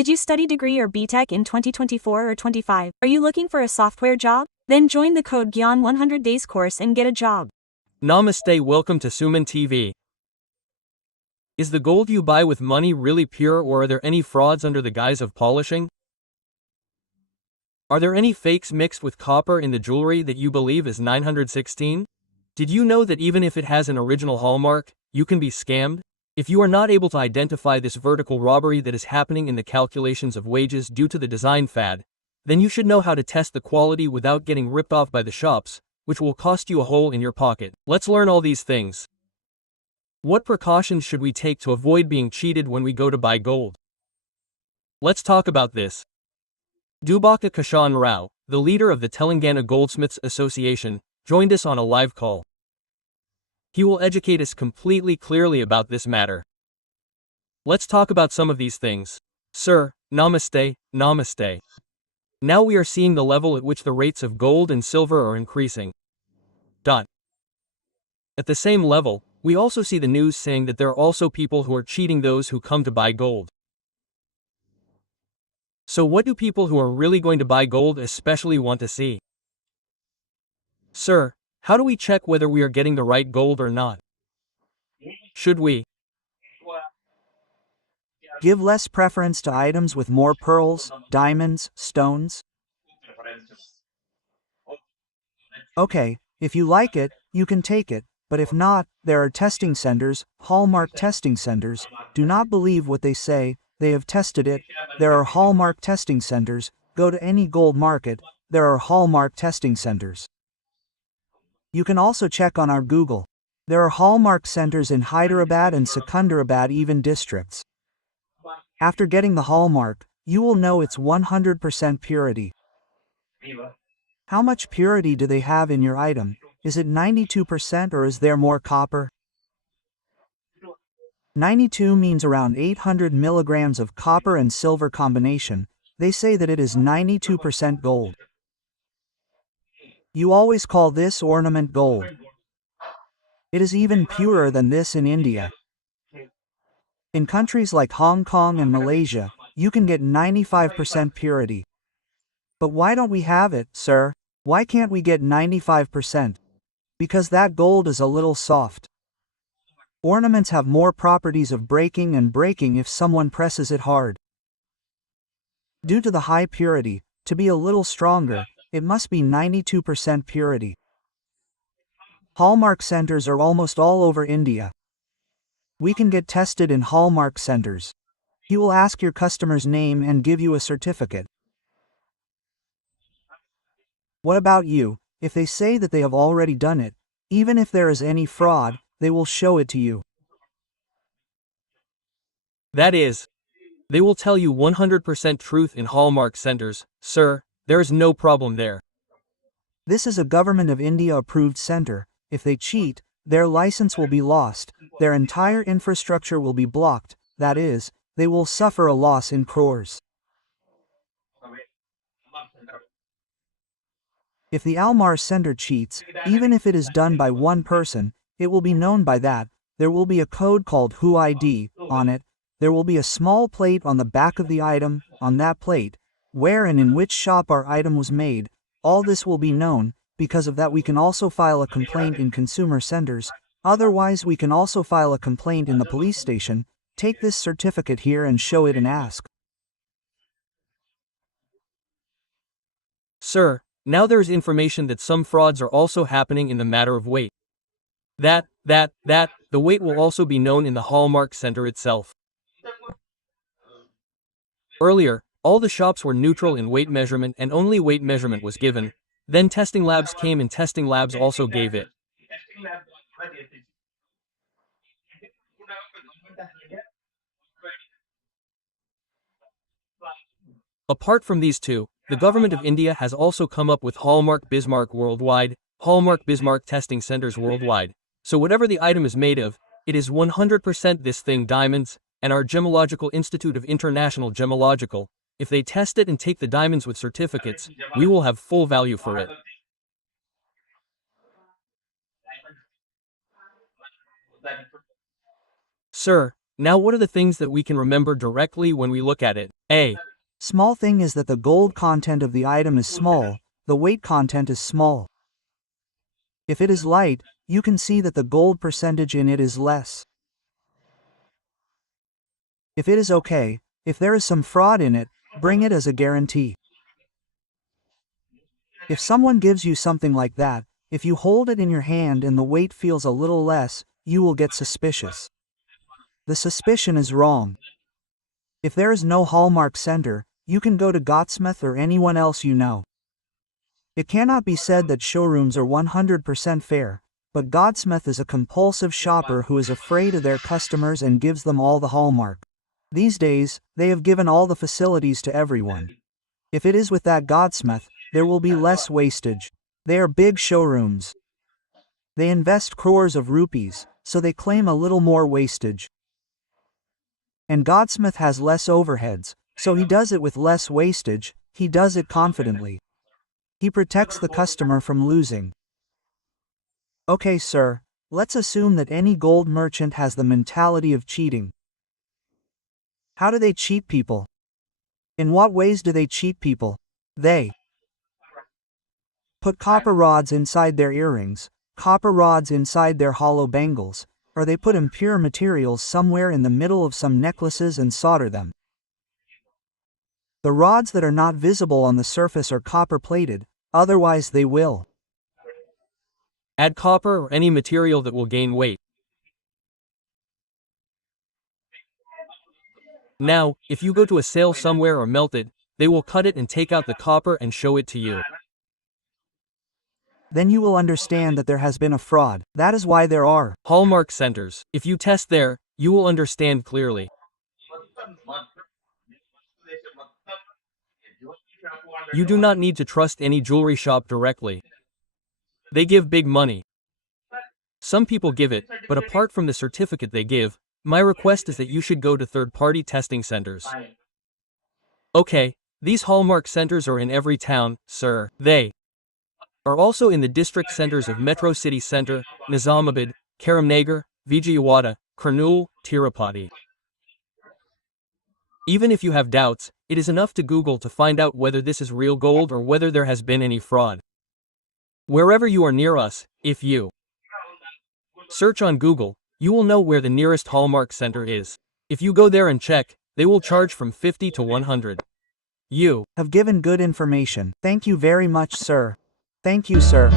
Did you study degree or BTech in 2024 or 25? Are you looking for a software job? Then join the code GYAN 100 days course and get a job. Namaste, welcome to SumanTV. Is the gold you buy with money really pure, or are there any frauds under the guise of polishing? Are there any fakes mixed with copper in the jewelry that you believe is 916? Did you know that even if it has an original hallmark, you can be scammed? If you are not able to identify this vertical robbery that is happening in the calculations of wages due to the design fad, then you should know how to test the quality without getting ripped off by the shops, which will cost you a hole in your pocket. Let's learn all these things. What precautions should we take to avoid being cheated when we go to buy gold? Let's talk about this. Dubaka Kishan Rao, the leader of the Telangana Goldsmiths Association, joined us on a live call. He will educate us completely clearly about this matter. Let's talk about some of these things. Sir, namaste, namaste. Now we are seeing the level at which the rates of gold and silver are increasing. At the same level, we also see the news saying that there are also people who are cheating those who come to buy gold. So what do people who are really going to buy gold especially want to see? Sir, how do we check whether we are getting the right gold or not? Should we give less preference to items with more pearls, diamonds, stones? Okay, if you like it, you can take it, but if not, there are testing centers, hallmark testing centers. Do not believe what they say, they have tested it. There are hallmark testing centers. Go to any gold market, there are hallmark testing centers. You can also check on our Google. There are hallmark centers in Hyderabad and Secunderabad even districts. After getting the hallmark, you will know it's 100% purity. How much purity do they have in your item? Is it 92% or is there more copper? 92 means around 800 milligrams of copper and silver combination. They say that it is 92% gold. You always call this ornament gold. It is even purer than this in India. In countries like Hong Kong and Malaysia, you can get 95% purity. But why don't we have it, sir? Why can't we get 95%? Because that gold is a little soft. Ornaments have more properties of breaking and breaking if someone presses it hard. Due to the high purity, to be a little stronger, it must be 92% purity. Hallmark centers are almost all over India. We can get tested in hallmark centers. You will ask your customer's name and give you a certificate. What about you? If they say that they have already done it, even if there is any fraud, they will show it to you. That is, they will tell you 100% truth in hallmark centers. Sir, there is no problem there. This is a Government of India approved center. If they cheat, their license will be lost, their entire infrastructure will be blocked, that is, they will suffer a loss in crores. If the Almar center cheats, even if it is done by one person, it will be known by that. There will be a code called WHO ID on it. There will be a small plate on the back of the item. On that plate, where and in which shop our item was made, all this will be known. Because of that we can also file a complaint in consumer centers. Otherwise we can also file a complaint in the police station. Take this certificate here and show it and ask. Sir, now there is information that some frauds are also happening in the matter of weight. The weight will also be known in the hallmark center itself. Earlier, all the shops were neutral in weight measurement and only weight measurement was given. Then testing labs came and testing labs also gave it. Apart from these two, the Government of India has also come up with Hallmark Bismarck Worldwide, Hallmark Bismarck Testing Centers Worldwide. So whatever the item is made of, it is 100% this thing diamonds, and our Gemological Institute of International Gemological. If they test it and take the diamonds with certificates, we will have full value for it. Sir, Now what are the things that we can remember directly when we look at it? A. Small thing is that the gold content of the item is small, the weight content is small. If it is light, you can see that the gold percentage in it is less. If it is okay, if there is some fraud in it, bring it as a guarantee. If someone gives you something like that, if you hold it in your hand and the weight feels a little less, you will get suspicious. The suspicion is wrong. If there is no hallmark center, you can go to Gottsmith or anyone else you know. It cannot be said that showrooms are 100% fair, but Gottsmith is a compulsive shopper who is afraid of their customers and gives them all the hallmark. These days, they have given all the facilities to everyone. If it is with that Gottsmith, there will be less wastage. They are big showrooms. They invest crores of rupees, so they claim a little more wastage. And Gottsmith has less overheads, so he does it with less wastage, he does it confidently. He protects the customer from losing. Okay, sir, let's assume that any gold merchant has the mentality of cheating. How do they cheat people? In what ways do they cheat people? They put copper rods inside their earrings, copper rods inside their hollow bangles, or they put impure materials somewhere in the middle of some necklaces and solder them. The rods that are not visible on the surface are copper-plated, otherwise they will Add copper or any material that will gain weight. Now, if you go to a sale somewhere or melt it, they will cut it and take out the copper and show it to you. Then you will understand that there has been a fraud. That is why there are hallmark centers. If you test there, you will understand clearly. You do not need to trust any jewelry shop directly. They give big money. Some people give it, but apart from the certificate they give, my request is that you should go to third-party testing centers. Okay, these hallmark centers are in every town, sir. They are also in the district centers of Metro City Center, Nizamabad, Karimnagar, Vijayawada, Kurnool, Tirupati. Even if you have doubts, it is enough to Google to find out whether this is real gold or whether there has been any fraud. Wherever you are near us, if you search on Google, you will know where the nearest hallmark center is. If you go there and check, they will charge from 50 to 100. You have given good information. Thank you very much, sir. Thank you, sir.